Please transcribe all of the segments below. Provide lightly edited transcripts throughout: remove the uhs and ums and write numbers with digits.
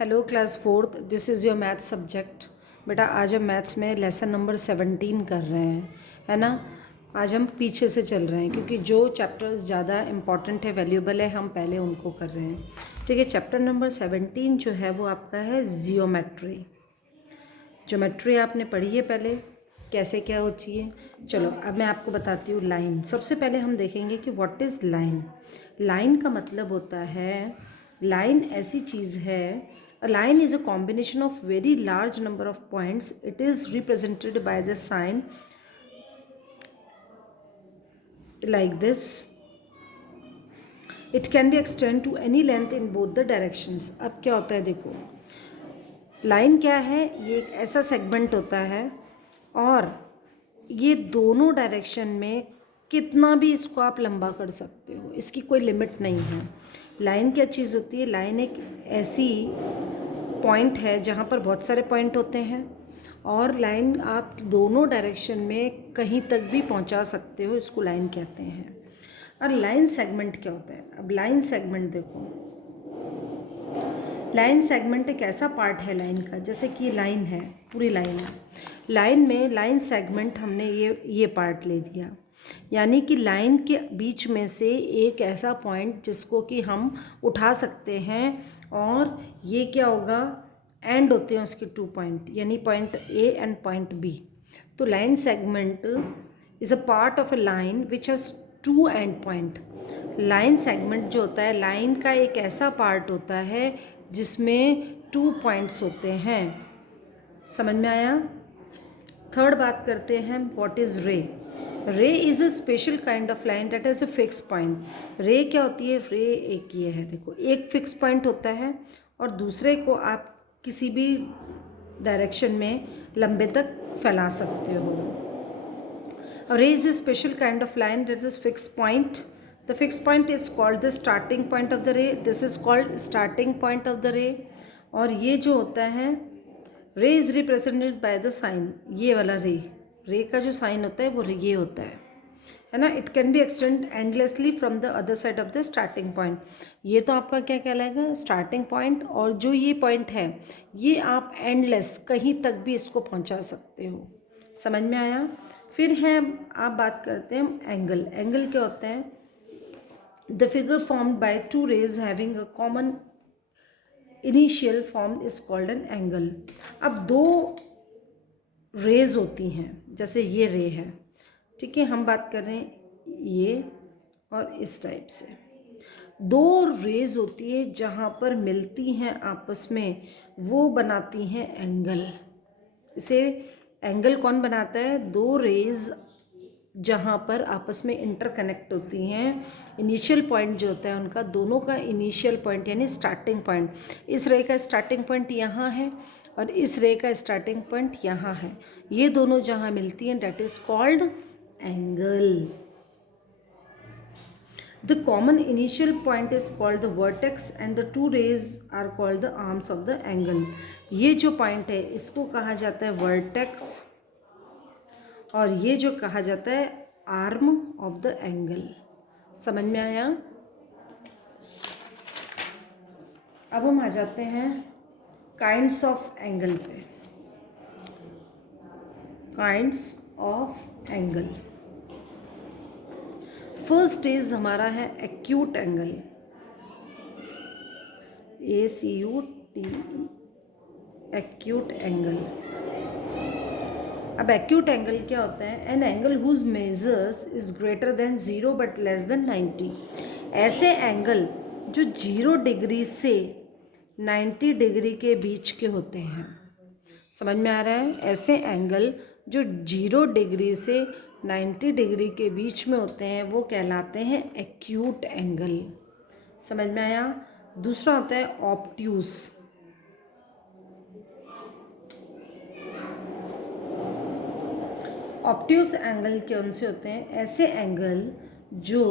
Hello class fourth, this is your maths subject. बेटा आज हम मैथ्स में लेसन नंबर 17 कर रहे हैं, है ना। आज हम पीछे से चल रहे हैं क्योंकि जो चैप्टर्स ज़्यादा इंपॉर्टेंट है, वैल्यूएबल है, हम पहले उनको कर रहे हैं। ठीक है, चैप्टर नंबर 17 जो है वो आपका है जियोमेट्री। ज्योमेट्री आपने पढ़ी है पहले, कैसे क्या होती है। चलो अब मैं आपको बताती हूँ लाइन। सबसे पहले हम देखेंगे कि व्हाट इज़ लाइन। लाइन का मतलब होता है, लाइन ऐसी चीज़ है, a line is a combination of very large number of points. It is represented by the sign like this. It can be extended to any length in both the directions. अब क्या होता है देखो, line क्या है, ये एक ऐसा सेगमेंट होता है और ये दोनों डायरेक्शन में कितना भी इसको आप लंबा कर सकते हो, इसकी कोई लिमिट नहीं है। लाइन क्या चीज़ होती है, लाइन एक ऐसी पॉइंट है जहाँ पर बहुत सारे पॉइंट होते हैं और लाइन आप दोनों डायरेक्शन में कहीं तक भी पहुँचा सकते हो, इसको लाइन कहते हैं। और लाइन सेगमेंट क्या होता है, अब लाइन सेगमेंट देखो, लाइन सेगमेंट एक ऐसा पार्ट है लाइन का, जैसे कि लाइन है, पूरी लाइन है, लाइन में लाइन सेगमेंट हमने ये पार्ट ले दिया, यानी कि लाइन के बीच में से एक ऐसा पॉइंट जिसको कि हम उठा सकते हैं और ये क्या होगा, एंड होते हैं उसके 2 पॉइंट, यानी point A and point B. तो line segment is a part of a line which has 2 end point. Line segment जो होता है, लाइन का एक ऐसा पार्ट होता है जिसमें 2 पॉइंट्स होते हैं। समझ में आया। थर्ड बात करते हैं, व्हाट इज़ रे। रे is a special kind of line that is a fix point. रे क्या होती है, रे एक ये है, देखो एक फिक्स पॉइंट होता है और दूसरे को आप किसी भी डायरेक्शन में लंबे तक फैला सकते हो। Ray is a special kind of line that is fix point. The fix point is called the starting point of the ray. This is called starting point of the ray. और ये जो होता है, ray is represented by the sign, ये वाला रे, रे का जो साइन होता है वो ये होता है ना। It can be extend endlessly from the other side of the starting point. ये तो आपका क्या कहलाएगा, स्टार्टिंग पॉइंट। और जो ये पॉइंट है ये आप एंडलेस कहीं तक भी इसको पहुंचा सकते हो। समझ में आया। फिर है, आप बात करते हैं एंगल। एंगल क्या होता है, the figure formed by 2 rays having a common initial form is called an angle. अब 2 रेज होती हैं, जैसे ये रे है, ठीक है, हम बात कर रहे हैं ये और इस टाइप से 2 रेज होती है जहाँ पर मिलती हैं आपस में, वो बनाती हैं एंगल। इसे एंगल कौन बनाता है, 2 रेज जहाँ पर आपस में इंटरकनेक्ट होती हैं। इनिशियल पॉइंट जो होता है उनका, दोनों का इनिशियल पॉइंट यानी स्टार्टिंग पॉइंट, इस रे का स्टार्टिंग पॉइंट यहाँ है और इस रे का स्टार्टिंग पॉइंट यहाँ है, ये दोनों जहाँ मिलती हैं that is called angle. The common initial point is called the vertex and the 2 rays are called the arms of the angle. ये जो पॉइंट है इसको कहा जाता है वर्टेक्स और ये जो कहा जाता है आर्म ऑफ द एंगल। समझ में आया। अब हम आ जाते हैं काइंड्स ऑफ एंगल पे। Kinds of angle, first is हमारा है acute angle, ACUT, acute angle. अब एक्यूट एंगल क्या होता है, an angle whose measures is greater than 0 but less than 90। ऐसे एंगल जो 0 डिग्री से 90 डिग्री के बीच के होते हैं। समझ में आ रहा है। ऐसे एंगल जो 0 डिग्री से 90 डिग्री के बीच में होते हैं वो कहलाते हैं एक्यूट एंगल। समझ में आया। दूसरा होता है ऑब्ट्यूस। ऑब्ट्यूस एंगल कौन से होते हैं, ऐसे एंगल जो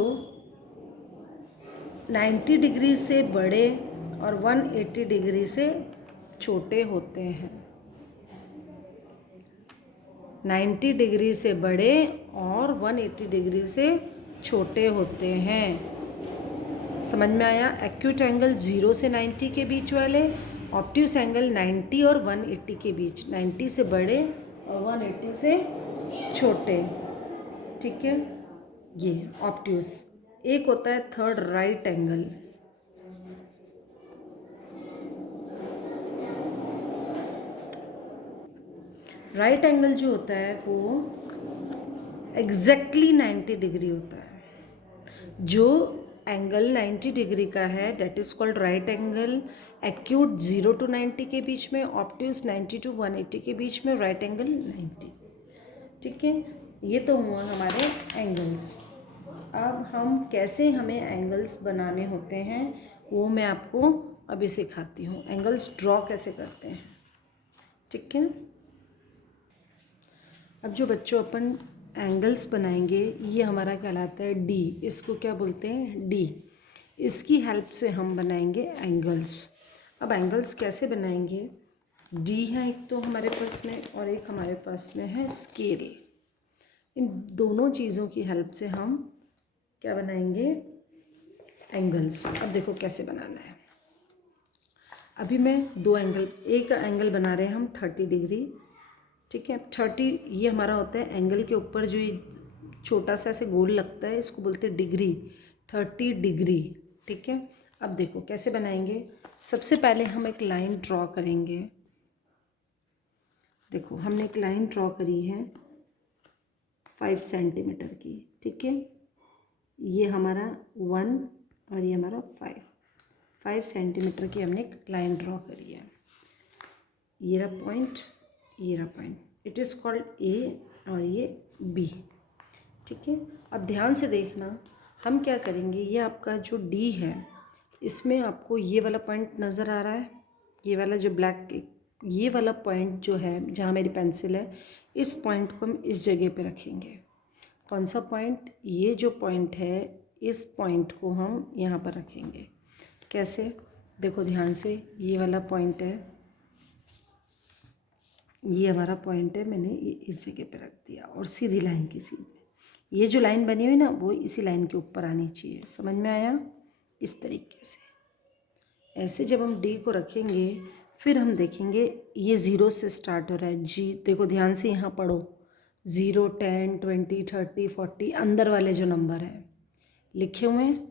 90 डिग्री से बड़े और 180 डिग्री से छोटे होते हैं। 90 डिग्री से बड़े और 180 डिग्री से छोटे होते हैं। समझ में आया? एक्यूट एंगल 0 से 90 के बीच वाले, ऑब्ट्यूस एंगल 90 और 180 के बीच, 90 से बड़े और 180 से छोटे, ठीक है। ये ऑब्ट्यूस। एक होता है third right angle. Right angle जो होता है वो एग्जैक्टली 90 डिग्री होता है। जो एंगल 90 डिग्री का है that is called right angle. Acute 0 to 90 के बीच में, ऑब्ट्यूस 90 to 180 के बीच में, राइट एंगल 90, ठीक है। ये तो हुआ हमारे एंगल्स। अब हम कैसे हमें एंगल्स बनाने होते हैं वो मैं आपको अभी सिखाती हूँ। एंगल्स ड्रॉ कैसे करते हैं, ठीक है। अब जो बच्चों अपन एंगल्स बनाएंगे ये हमारा कहलाता है डी। इसको क्या बोलते हैं? डी। इसकी हेल्प से हम बनाएंगे एंगल्स। अब एंगल्स कैसे बनाएंगे? डी है एक तो हमारे पास में और एक हमारे पास में है स्केल। इन दोनों चीज़ों की हेल्प से हम क्या बनाएंगे? एंगल्स। अब देखो कैसे बनाना है। अभी मैं दो एंगल, एक एंगल बना रहे हैं हम 30 डिग्री, ठीक है। 30 ये हमारा होता है एंगल के ऊपर जो ये छोटा सा ऐसे गोल लगता है, इसको बोलते हैं डिग्री, 30 डिग्री, ठीक है। अब देखो कैसे बनाएंगे। सबसे पहले हम एक लाइन ड्रॉ करेंगे। देखो हमने एक लाइन ड्रॉ करी है 5 सेंटीमीटर की, ठीक है। ये हमारा 1 और ये हमारा 5 सेंटीमीटर की हमने एक लाइन ड्रॉ करी है। ये रहा पॉइंट, ये रहा point, it is called a और ये बी, ठीक है। अब ध्यान से देखना, हम क्या करेंगे, ये आपका जो डी है इसमें आपको ये वाला पॉइंट नज़र आ रहा है, ये वाला जो ब्लैक, ये वाला पॉइंट जो है जहाँ मेरी पेंसिल है, इस पॉइंट को हम इस जगह पे रखेंगे। कौन सा पॉइंट? ये जो पॉइंट है, इस पॉइंट को हम यहाँ पर रखेंगे। कैसे? देखो ध्यान से, ये वाला पॉइंट है, ये हमारा पॉइंट है, मैंने ये इस जगह पे रख दिया और सीधी लाइन की सीधी, ये जो लाइन बनी हुई ना वो इसी लाइन के ऊपर आनी चाहिए। समझ में आया? इस तरीके से ऐसे जब हम डी को रखेंगे फिर हम देखेंगे ये 0 से स्टार्ट हो रहा है। जी देखो ध्यान से, यहाँ पढ़ो, 0, 10, 20, 30, 40 अंदर वाले जो नंबर हैं लिखे हुए हैं।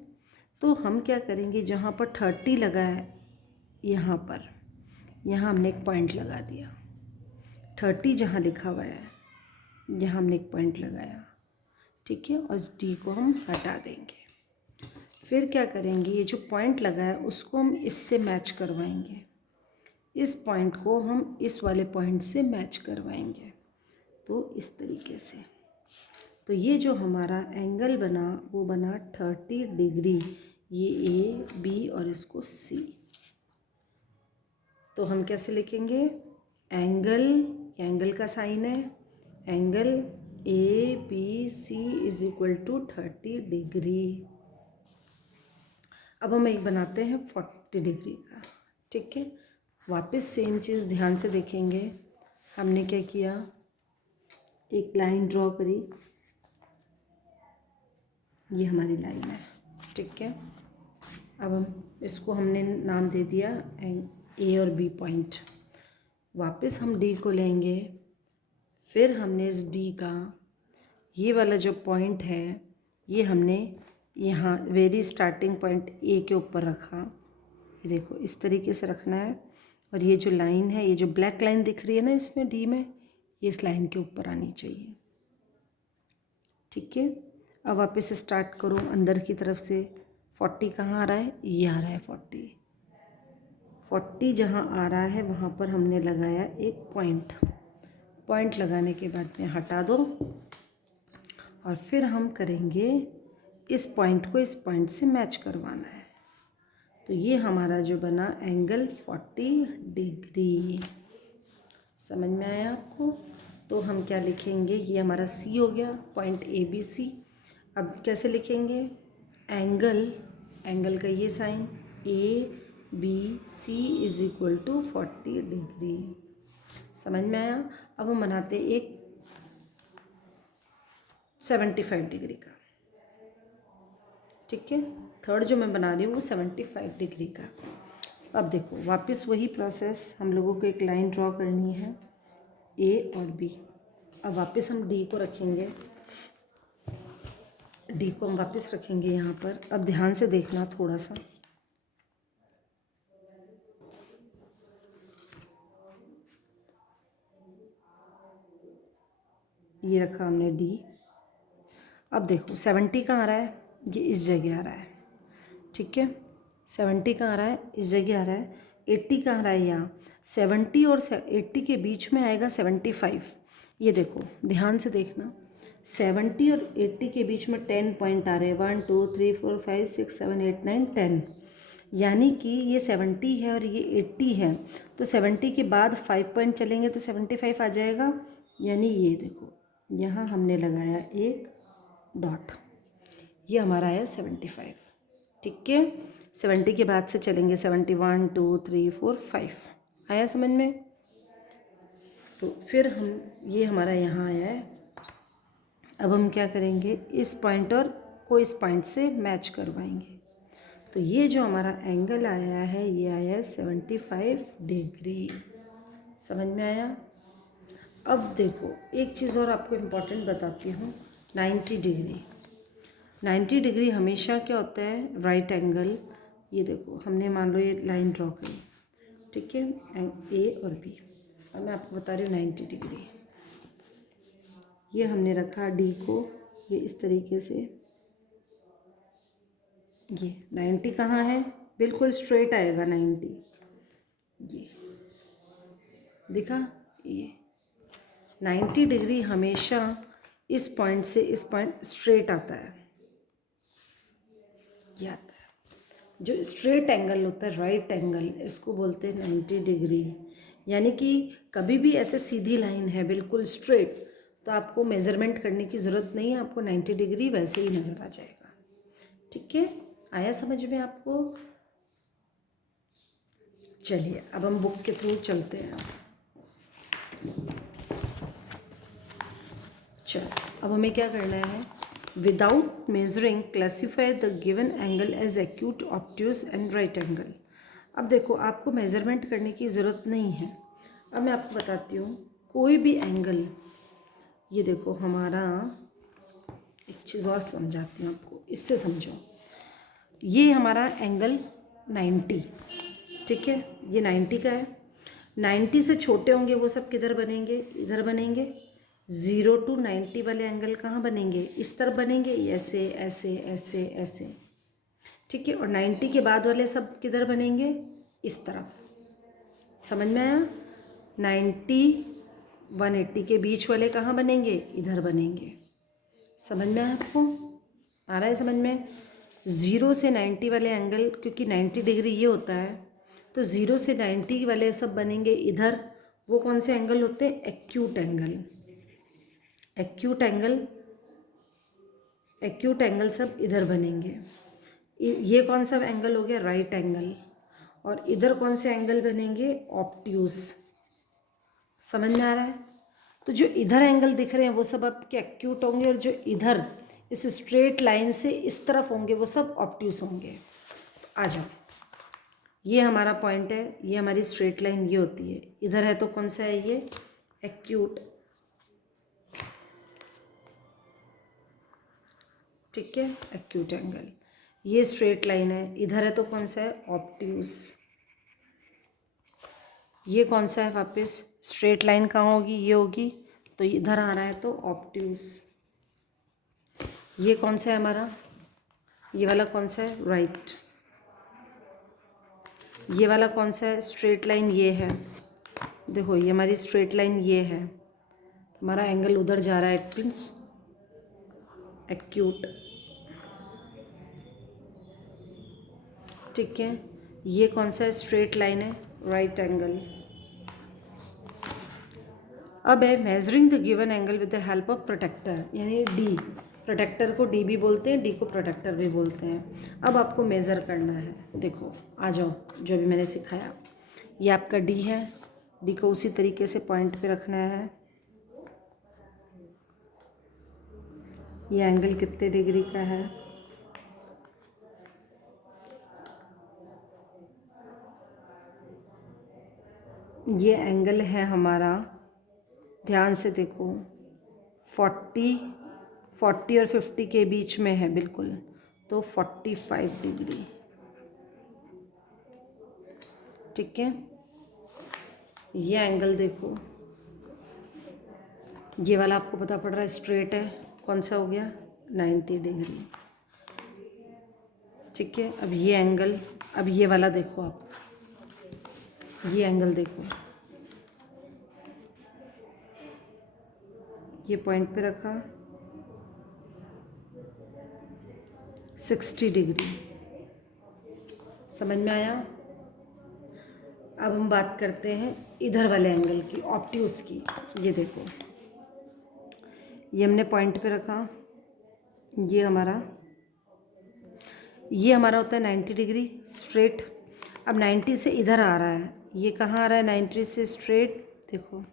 तो हम क्या करेंगे, जहाँ पर 30 लगा है यहाँ पर, यहाँ हमने एक पॉइंट लगा दिया। 30 जहाँ लिखा हुआ है यहाँ हमने एक पॉइंट लगाया, ठीक है। और इस डी को हम हटा देंगे। फिर क्या करेंगे, ये जो पॉइंट लगा है उसको हम इससे मैच करवाएंगे, इस पॉइंट को हम इस वाले पॉइंट से मैच करवाएंगे। तो इस तरीके से, तो ये जो हमारा एंगल बना वो बना 30 डिग्री, ये ए बी और इसको सी। तो हम कैसे लिखेंगे? एंगल, एंगल का साइन है, angle A B C is equal to 30 degree. अब हम एक बनाते हैं 40 डिग्री का, ठीक है। वापस सेम चीज़ ध्यान से देखेंगे। हमने क्या किया, एक लाइन ड्रॉ करी, ये हमारी लाइन है, ठीक है। अब हम इसको हमने नाम दे दिया ए और बी पॉइंट। वापस हम डी को लेंगे, फिर हमने इस डी का ये वाला जो पॉइंट है ये हमने यहाँ वेरी स्टार्टिंग पॉइंट ए के ऊपर रखा। ये देखो इस तरीके से रखना है। और ये जो लाइन है, ये जो ब्लैक लाइन दिख रही है ना इसमें डी में, ये इस लाइन के ऊपर आनी चाहिए, ठीक है। अब वापस स्टार्ट करो अंदर की तरफ से। 40 कहाँ आ रहा है? ये आ रहा है 40 जहाँ आ रहा है वहाँ पर हमने लगाया एक पॉइंट। पॉइंट लगाने के बाद में हटा दो और फिर हम करेंगे इस पॉइंट को इस पॉइंट से मैच करवाना है। तो ये हमारा जो बना एंगल 40 डिग्री। समझ में आया आपको? तो हम क्या लिखेंगे, ये हमारा सी हो गया, पॉइंट ए बी सी। अब कैसे लिखेंगे? एंगल, एंगल का ये sign A B C is equal to 40 degree. समझ में आया? अब हम बनाते एक 75 डिग्री का। ठीक है। थर्ड जो मैं बना रही हूँ वो 75 डिग्री का। अब देखो वापस वही प्रोसेस, हम लोगों को एक लाइन ड्रॉ करनी है ए और बी। अब वापस हम डी को रखेंगे, डी को हम वापस रखेंगे यहाँ पर। अब ध्यान से देखना थोड़ा सा, ये रखा हमने डी। अब देखो 70 कहाँ आ रहा है, ये इस जगह आ रहा है, ठीक है। 70 कहाँ आ रहा है, इस जगह आ रहा है। 80 कहाँ आ रहा है, यहाँ। 70 और 80 के बीच में आएगा 75। ये देखो ध्यान से देखना, 70 और 80 के बीच में 10 पॉइंट आ रहे हैं, 1 2 3 4 5 6 7 8 9 10। यानी कि ये 70 है और ये 80 है, तो 70 के बाद 5 पॉइंट चलेंगे तो 75 आ जाएगा। यानी ये देखो यहाँ हमने लगाया एक डॉट, ये हमारा है 75, ठीक है। 70 के बाद से चलेंगे 71 2 3 4 5। आया समझ में? तो फिर हम, ये हमारा यहाँ आया है। अब हम क्या करेंगे, इस पॉइंट और को इस पॉइंट से मैच करवाएंगे। तो ये जो हमारा एंगल आया है ये आया है 75 डिग्री। समझ में आया? अब देखो एक चीज़ और आपको इम्पोर्टेंट बताती हूँ, 90 डिग्री। 90 डिग्री हमेशा क्या होता है, राइट एंगल। ये देखो हमने मान लो ये लाइन ड्रॉ करी, ठीक है, ए और बी। अब मैं आपको बता रही हूँ 90 डिग्री। ये हमने रखा डी को, ये इस तरीके से। ये 90 कहाँ है, बिल्कुल स्ट्रेट आएगा 90। ये दिखा, ये 90 डिग्री हमेशा इस पॉइंट से इस पॉइंट स्ट्रेट आता है, ये आता है। जो स्ट्रेट एंगल होता है, राइट एंगल, इसको बोलते हैं 90 डिग्री। यानी कि कभी भी ऐसे सीधी लाइन है बिल्कुल स्ट्रेट, तो आपको मेज़रमेंट करने की ज़रूरत नहीं है, आपको 90 डिग्री वैसे ही नज़र आ जाएगा, ठीक है। आया समझ में आपको? चलिए अब हम बुक के थ्रू चलते हैं। चलो अब हमें क्या करना है, without measuring classify the given angle as acute, obtuse and right angle. अब देखो आपको मेज़रमेंट करने की ज़रूरत नहीं है। अब मैं आपको बताती हूँ, कोई भी एंगल, ये देखो हमारा, एक चीज़ और समझाती हूँ आपको, इससे समझो। ये हमारा एंगल 90, ठीक है, ये 90 का है। 90 से छोटे होंगे वो सब किधर बनेंगे, इधर बनेंगे। 0 to 90 वाले एंगल कहाँ बनेंगे, इस तरफ बनेंगे, ऐसे ऐसे ऐसे ऐसे, ठीक है। और 90 के बाद वाले सब किधर बनेंगे, इस तरफ। समझ में आया? 90 180 के बीच वाले कहाँ बनेंगे, इधर बनेंगे। समझ में आया आपको? आ रहा है समझ में? 0 से 90 वाले एंगल, क्योंकि 90 डिग्री ये होता है, तो 0 से 90 वाले सब बनेंगे इधर। वो कौन से एंगल होते हैं, acute angle. Acute angle, acute angle सब इधर बनेंगे। ये कौन सा एंगल हो गया, राइट एंगल। और इधर कौन से एंगल बनेंगे, ऑब्ट्यूस। समझ में आ रहा है? तो जो इधर एंगल दिख रहे हैं वो सब आपके एक्यूट होंगे, और जो इधर इस स्ट्रेट लाइन से इस तरफ होंगे वो सब ऑब्ट्यूस होंगे। आ जाओ, ये हमारा पॉइंट है, ये हमारी स्ट्रेट लाइन ये होती है, इधर है तो कौन सा है, ये एक्यूट, ठीक है, एक्यूट एंगल। ये स्ट्रेट लाइन है, इधर है तो कौन सा है, ऑब्ट्यूस। ये कौन सा है, वापस स्ट्रेट लाइन कहाँ होगी, ये होगी, तो इधर आ रहा है तो ऑब्ट्यूस। ये कौन सा है हमारा, ये वाला कौन सा है, राइट। ये वाला कौन सा है, स्ट्रेट लाइन ये है। देखो ये हमारी स्ट्रेट लाइन ये है, हमारा एंगल उधर जा रहा है, इट मीन्स एक्यूट, ठीक है। ये कौन सा स्ट्रेट लाइन है, राइट एंगल। अब है measuring the given angle with the help of protractor, यानी डी। प्रोटेक्टर को डी भी बोलते हैं, डी को प्रोटेक्टर भी बोलते हैं। अब आपको मेज़र करना है, देखो आ जाओ, जो भी मैंने सिखाया, ये आपका डी है, डी को उसी तरीके से पॉइंट पे रखना है। ये एंगल कितने डिग्री का है, ये एंगल है हमारा, ध्यान से देखो, 40 और 50 के बीच में है बिल्कुल, तो 45 डिग्री। ठीक है, ये एंगल देखो, ये वाला आपको पता पड़ रहा है स्ट्रेट है, कौन सा हो गया, 90 डिग्री। ठीक है, अब ये एंगल, अब ये वाला देखो आप, ये एंगल देखो, ये पॉइंट पे रखा 60 डिग्री। समझ में आया? अब हम बात करते हैं इधर वाले एंगल की, ऑब्ट्यूस की। ये देखो, ये हमने पॉइंट पे रखा, ये हमारा होता है 90 डिग्री स्ट्रेट। अब 90 से इधर आ रहा है, ये कहाँ आ रहा है 90 से स्ट्रेट, देखो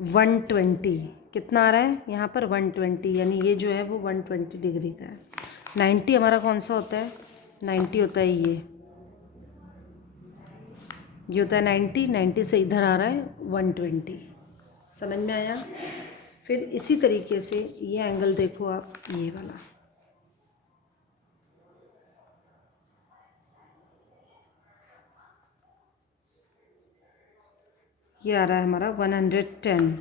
120, कितना आ रहा है यहाँ पर 120, यानी ये जो है वो 120 डिग्री का है। 90 हमारा कौन सा होता है, 90 होता है ये होता है 90 से इधर आ रहा है 120। समझ में आया? फिर इसी तरीके से ये एंगल देखो आप, ये वाला, ये आ रहा है हमारा 110,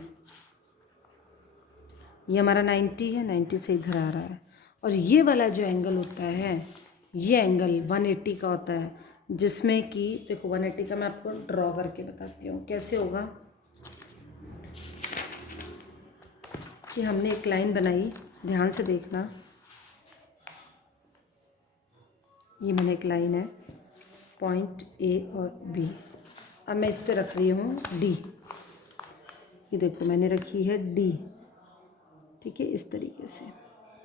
ये हमारा 90 है, 90 से इधर आ रहा है। और ये वाला जो एंगल होता है, ये एंगल 180 का होता है, जिसमें कि देखो 180 का मैं आपको ड्रॉ करके बताती हूँ कैसे होगा। कि हमने एक लाइन बनाई, ध्यान से देखना, ये मैंने एक लाइन है, पॉइंट ए और बी। अब मैं इस पे रख रही हूँ डी, ये देखो मैंने रखी है डी। ठीक है, इस तरीके से,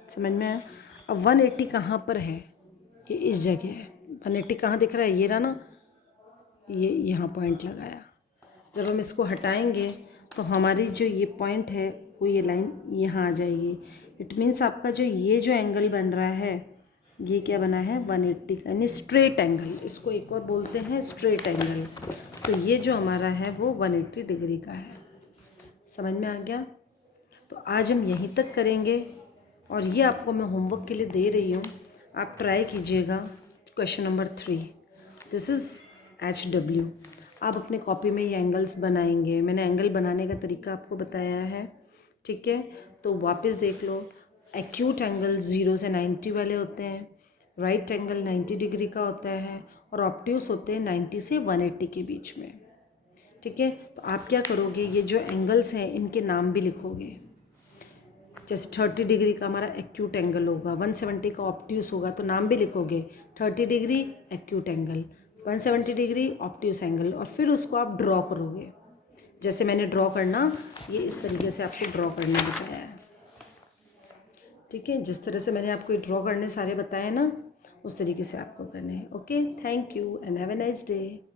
समझ में आया? अब 180 कहाँ पर है, ये इस जगह है। 180 कहाँ दिख रहा है, ये रहा ना, ये यहाँ पॉइंट लगाया। जब हम इसको हटाएंगे तो हमारी जो ये पॉइंट है वो ये लाइन यहाँ आ जाएगी। इट मीन्स आपका जो ये जो एंगल बन रहा है, ये क्या बना है 180 का, यानी स्ट्रेट एंगल, इसको एक और बोलते हैं स्ट्रेट एंगल। तो ये जो हमारा है वो 180 डिग्री का है। समझ में आ गया? तो आज हम यहीं तक करेंगे, और ये आपको मैं होमवर्क के लिए दे रही हूँ, आप ट्राई कीजिएगा। Question number 3, this is HW। आप अपने कॉपी में ये एंगल्स बनाएंगे, मैंने एंगल बनाने का तरीका आपको बताया है। ठीक है, तो वापस देख लो, एक्यूट एंगल 0 से 90 वाले होते हैं, राइट एंगल 90 डिग्री का होता है, और ऑब्ट्यूस होते हैं 90 से 180 के बीच में। ठीक है, तो आप क्या करोगे, ये जो एंगल्स हैं इनके नाम भी लिखोगे। जैसे 30 डिग्री का हमारा एक्यूट एंगल होगा, 170 का ऑब्ट्यूस होगा, तो नाम भी लिखोगे 30 degree acute angle, 170 degree obtuse angle, और फिर उसको आप ड्रॉ करोगे। जैसे मैंने ड्रॉ करना, ये इस तरीके से आपको ड्रॉ करना बताया है। ठीक है, जिस तरह से मैंने आपको ड्रॉ करने सारे बताए ना, उस तरीके से आपको करने हैं। Okay, thank you and have a nice day.